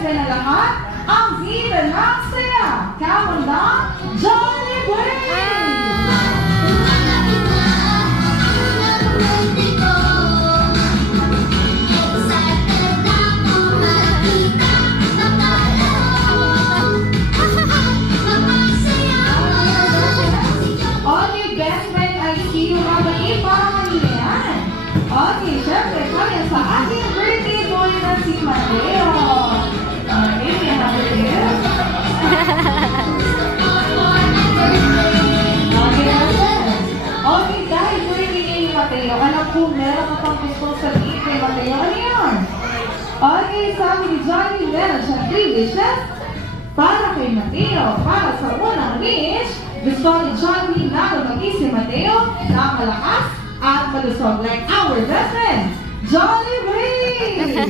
na lahat ang hita ng saya. Kamon na, Johnny Blaze! Okay, best friend, I see you have a parang kanina yan. Okay, syempre, kaya sa ating birthday boy na si Mateo. Okay, may Mateo. Okay, dahil birthday ni Mateo, alam ko meron ka pang gusto sabihin kay Mateo. Ano yun? Okay, sabi ni Johnny, meron siya 3 wishes para kay Mateo. Para sa unang wish, gusto ni Johnny na lumaki si Mateo na malakas at malusog like our best friend, Johnny Blaze!